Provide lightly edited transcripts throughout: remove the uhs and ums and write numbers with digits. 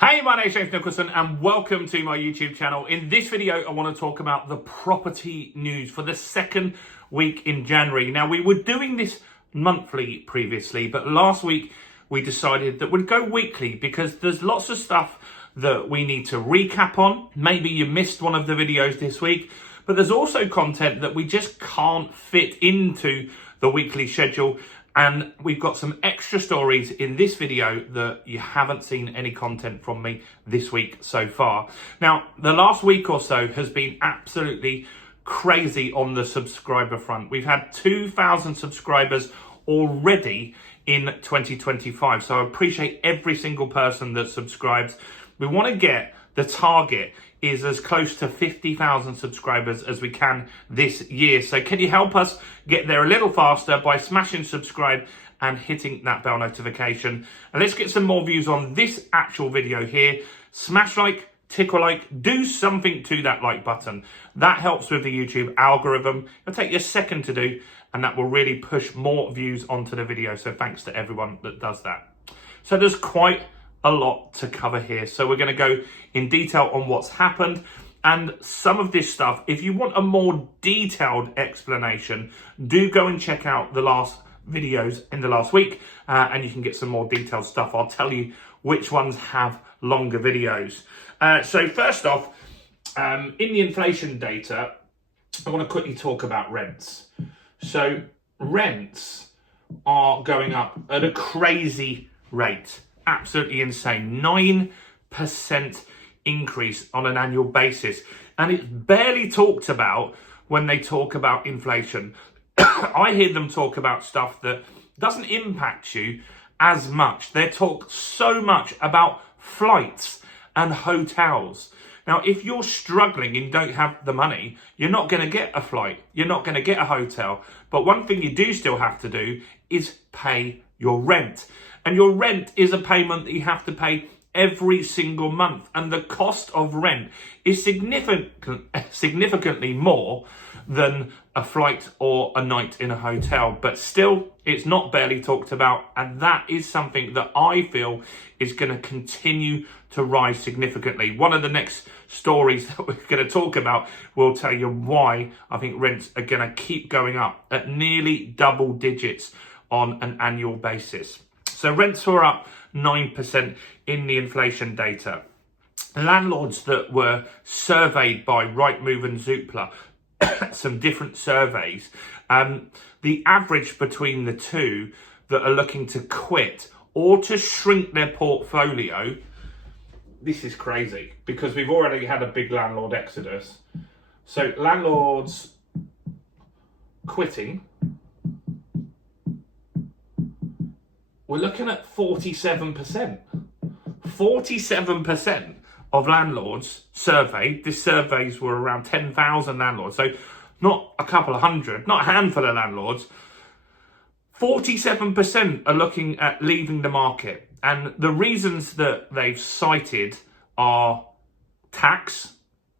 Hey, my name is James Nicholson and welcome to my YouTube channel. In this video, I want to talk about the property news for the second week in January. Now, we were doing this monthly previously, but last week we decided that we'd go weekly because there's lots of stuff that we need to recap on. Maybe you missed one of the videos this week, but there's also content that we just can't fit into the weekly schedule. And we've got some extra stories in this video that you haven't seen any content from me this week so far. Now, the last week or so has been absolutely crazy on the subscriber front. We've had 2,000 subscribers already in 2025. So I appreciate every single person that subscribes. We want to get the target is as close to 50,000 subscribers as we can this year. So can you help us get there a little faster by smashing subscribe and hitting that bell notification? And let's get some more views on this actual video here. Smash like, tickle like, do something to that like button. That helps with the YouTube algorithm. It'll take you a second to do, and that will really push more views onto the video. So thanks to everyone that does that. So there's quite a lot to cover here. So we're going to go in detail on what's happened and some of this stuff. If you want a more detailed explanation, do go and check out the last videos in the last week and you can get some more detailed stuff. I'll tell you which ones have longer videos. So first off, in the inflation data, I want to quickly talk about rents. So rents are going up at a crazy rate. Absolutely insane. 9% increase on an annual basis. And it's barely talked about when they talk about inflation. I hear them talk about stuff that doesn't impact you as much. They talk so much about flights and hotels. Now, if you're struggling and don't have the money, you're not going to get a flight. You're not going to get a hotel. But one thing you do still have to do is pay your rent. And your rent is a payment that you have to pay every single month. And the cost of rent is significantly more than a flight or a night in a hotel. But still, it's not barely talked about. And that is something that I feel is going to continue to rise significantly. One of the next stories that we're going to talk about will tell you why I think rents are going to keep going up at nearly double digits on an annual basis. So rents were up 9% in the inflation data. Landlords that were surveyed by Rightmove and Zoopla, some different surveys, the average between the two that are looking to quit or to shrink their portfolio, this is crazy because we've already had a big landlord exodus. So landlords quitting, we're looking at 47%. 47% of landlords surveyed. These surveys were around 10,000 landlords. So not a couple of hundred, not a handful of landlords. 47% are looking at leaving the market. And the reasons that they've cited are tax,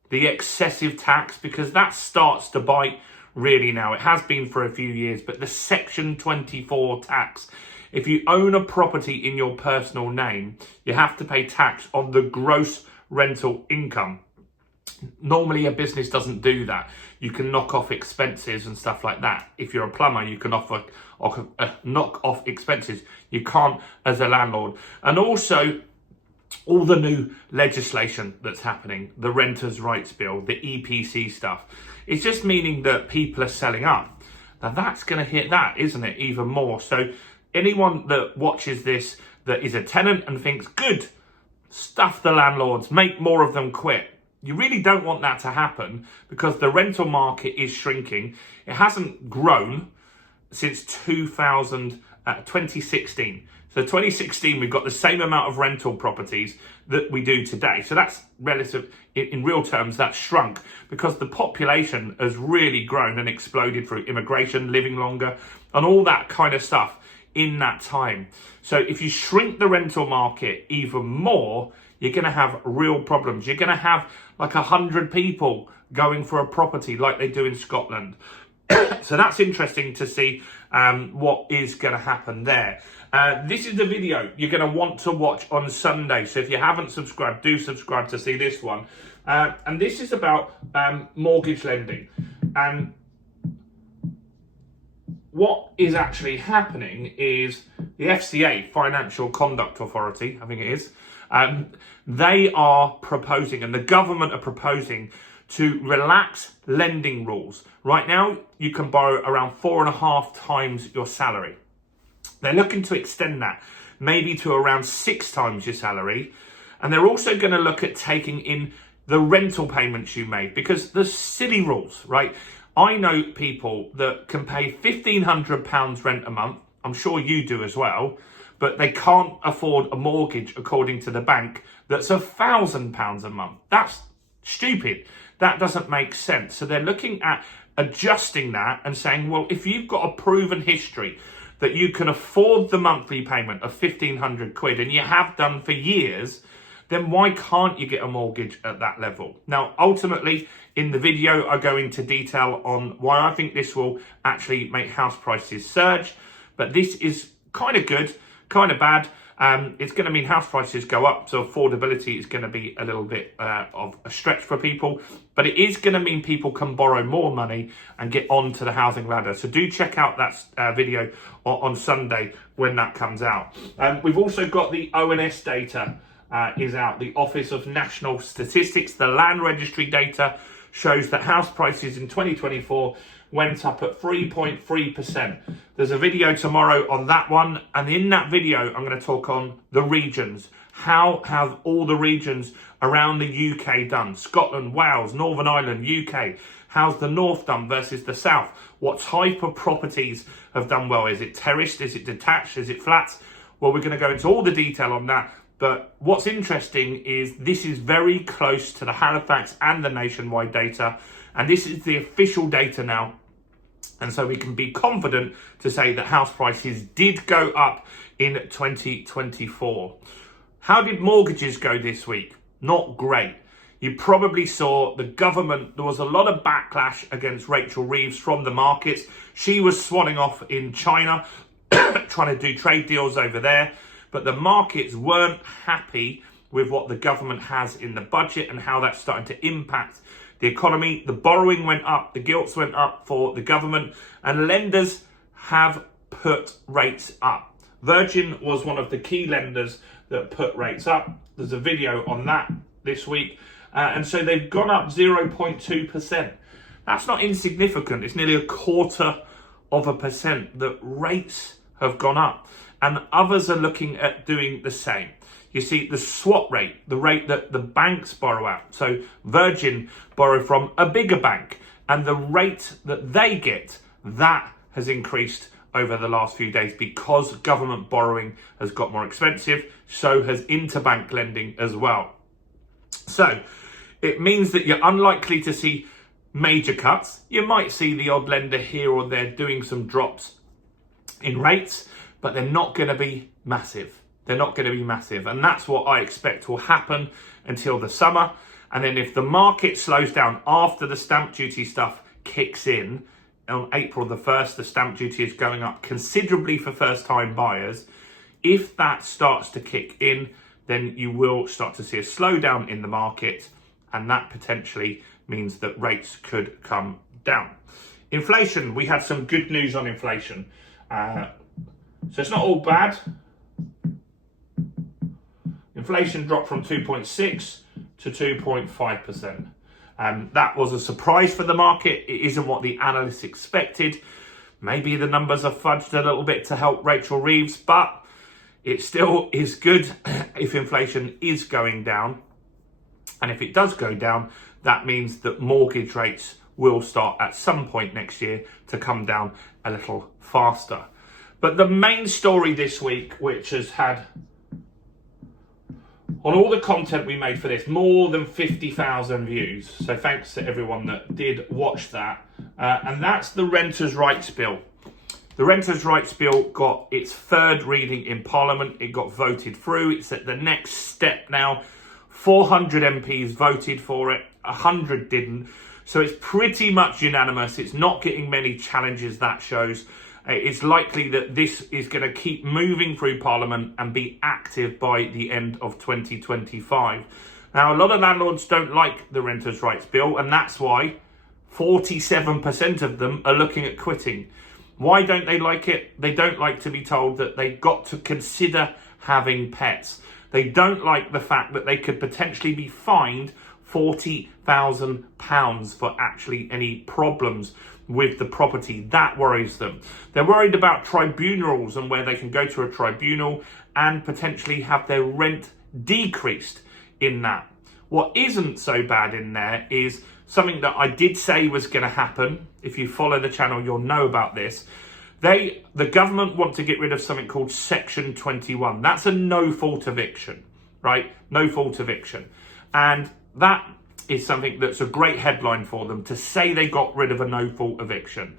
the excessive tax, because that starts to bite really now. It has been for a few years, but the Section 24 tax. If you own a property in your personal name, you have to pay tax on the gross rental income. Normally, a business doesn't do that. You can knock off expenses and stuff like that. If you're a plumber, you can knock off expenses. You can't as a landlord. And also, all the new legislation that's happening, the Renters' Rights Bill, the EPC stuff, it's just meaning that people are selling up. Now, that's going to hit that, isn't it, even more? So anyone that watches this that is a tenant and thinks, good, stuff the landlords, make more of them quit. You really don't want that to happen because the rental market is shrinking. It hasn't grown since 2016. So 2016, we've got the same amount of rental properties that we do today. So that's relative, in real terms, that's shrunk because the population has really grown and exploded through immigration, living longer, and all that kind of stuff in that time. So if you shrink the rental market even more, you're going to have real problems. You're going to have like 100 people going for a property like they do in Scotland. So that's interesting to see what is going to happen there. This is the video you're going to want to watch on Sunday. So if you haven't subscribed, do subscribe to see this one. And this is about mortgage lending. And what is actually happening is the FCA, Financial Conduct Authority, I think it is, they are proposing, and the government are proposing, to relax lending rules. Right now, you can borrow around 4.5 times your salary. They're looking to extend that maybe to around 6 times your salary. And they're also going to look at taking in the rental payments you made, because there's silly rules, right? I know people that can pay £1,500 rent a month. I'm sure you do as well, but they can't afford a mortgage according to the bank that's £1,000 a month. That's stupid. That doesn't make sense. So they're looking at adjusting that and saying, well, if you've got a proven history that you can afford the monthly payment of 1,500 quid and you have done for years, then why can't you get a mortgage at that level? Now, ultimately, in the video, I go into detail on why I think this will actually make house prices surge. But this is kind of good, kind of bad. It's going to mean house prices go up, so affordability is going to be a little bit of a stretch for people. But it is going to mean people can borrow more money and get onto the housing ladder. So do check out that video on Sunday when that comes out. We've also got the ONS data is out. The Office of National Statistics, the land registry data shows that house prices in 2024 went up at 3.3%. There's a video tomorrow on that one. And in that video, I'm going to talk on the regions. How have all the regions around the UK done? Scotland, Wales, Northern Ireland, UK. How's the North done versus the South? What type of properties have done well? Is it terraced? Is it detached? Is it flats? Well, we're going to go into all the detail on that. But what's interesting is this is very close to the Halifax and the nationwide data. And this is the official data now. And so we can be confident to say that house prices did go up in 2024. How did mortgages go this week? Not great. You probably saw the government, there was a lot of backlash against Rachel Reeves from the markets. She was swanning off in China, trying to do trade deals over there. But the markets weren't happy with what the government has in the budget and how that's starting to impact the economy. The borrowing went up, the gilts went up for the government, and lenders have put rates up. Virgin was one of the key lenders that put rates up. There's a video on that this week. And so they've gone up 0.2%. That's not insignificant. It's nearly 0.25% that rates have gone up. And others are looking at doing the same. You see, the swap rate, the rate that the banks borrow at. So Virgin borrow from a bigger bank, and the rate that they get, that has increased over the last few days because government borrowing has got more expensive. So has interbank lending as well. So it means that you're unlikely to see major cuts. You might see the odd lender here or there doing some drops in rates, but they're not going to be massive. They're not going to be massive. And that's what I expect will happen until the summer. And then if the market slows down after the stamp duty stuff kicks in, on April the 1st, the stamp duty is going up considerably for first-time buyers. If that starts to kick in, then you will start to see a slowdown in the market. And that potentially means that rates could come down. Inflation, we had some good news on inflation. So it's not all bad. Inflation dropped from 2.6 to 2.5%. That was a surprise for the market. It isn't what the analysts expected. Maybe the numbers are fudged a little bit to help Rachel Reeves, but it still is good if inflation is going down. And if it does go down, that means that mortgage rates will start at some point next year to come down a little faster. But the main story this week, which has had, on all the content we made for this, more than 50,000 views. So thanks to everyone that did watch that. And that's the Renters' Rights Bill. The Renters' Rights Bill got its third reading in Parliament. It got voted through. It's at the next step now. 400 MPs voted for it. 100 didn't. So it's pretty much unanimous. It's not getting many challenges, that shows. It's likely that this is going to keep moving through Parliament and be active by the end of 2025. Now, a lot of landlords don't like the Renters' Rights Bill, and that's why 47% of them are looking at quitting. Why don't they like it? They don't like to be told that they've got to consider having pets. They don't like the fact that they could potentially be fined £40,000 for actually any problems with the property. That worries them. They're worried about tribunals and where they can go to a tribunal and potentially have their rent decreased in that. What isn't so bad in there is something that I did say was going to happen. If you follow the channel, you'll know about this. The government want to get rid of something called Section 21. That's a no-fault eviction, right? No-fault eviction. And that is something that's a great headline for them, to say they got rid of a no-fault eviction.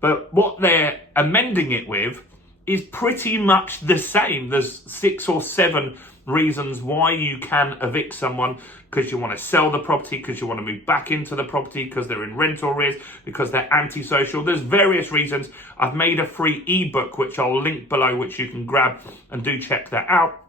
But what they're amending it with is pretty much the same. There's 6 or 7 reasons why you can evict someone: because you want to sell the property, because you want to move back into the property, because they're in rental arrears, because they're antisocial. There's various reasons. I've made a free ebook, which I'll link below, which you can grab, and do check that out.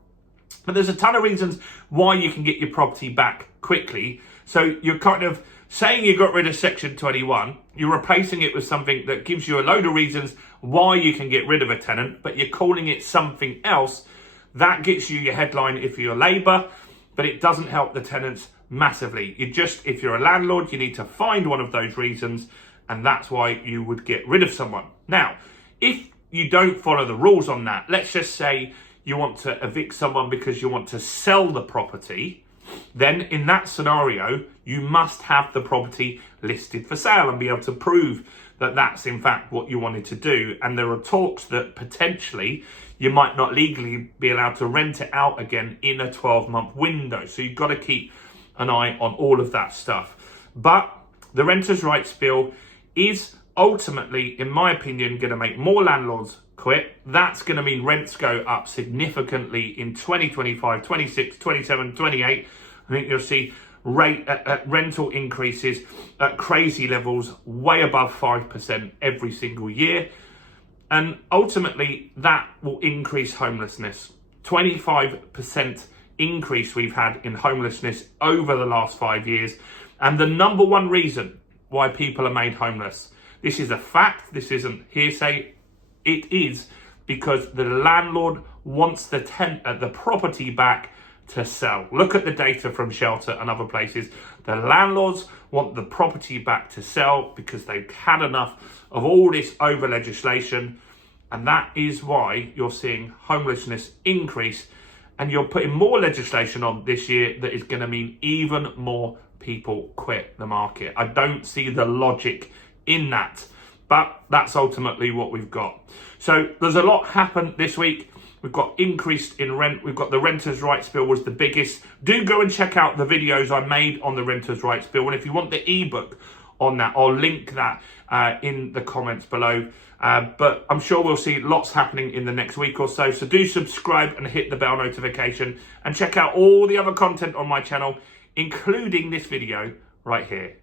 But there's a ton of reasons why you can get your property back quickly. So you're kind of saying you got rid of Section 21, you're replacing it with something that gives you a load of reasons why you can get rid of a tenant, but you're calling it something else. That gets you your headline if you're Labour, but it doesn't help the tenants massively. If you're a landlord, you need to find one of those reasons, and that's why you would get rid of someone. Now, if you don't follow the rules on that, let's just say you want to evict someone because you want to sell the property, then in that scenario, you must have the property listed for sale and be able to prove that that's in fact what you wanted to do. And there are talks that potentially you might not legally be allowed to rent it out again in a 12-month window. So you've got to keep an eye on all of that stuff. But the Renters' Rights Bill is ultimately, in my opinion, going to make more landlords quit. That's going to mean rents go up significantly in 2025, 26, 27, 28. I think you'll see rental increases at crazy levels, way above 5% every single year. And ultimately, that will increase homelessness. 25% increase we've had in homelessness over the last 5 years. And the number one reason why people are made homeless, this is a fact, this isn't hearsay, it is because the landlord wants the property back to sell. Look at the data from Shelter and other places. The landlords want the property back to sell because they've had enough of all this over legislation. And that is why you're seeing homelessness increase. And you're putting more legislation on this year that is going to mean even more people quit the market. I don't see the logic in that. But that's ultimately what we've got. So there's a lot happened this week. We've got increased in rent. We've got the Renters' Rights Bill was the biggest. Do go and check out the videos I made on the Renters' Rights Bill. And if you want the ebook on that, I'll link that in the comments below. But I'm sure we'll see lots happening in the next week or so. So do subscribe and hit the bell notification. And check out all the other content on my channel, including this video right here.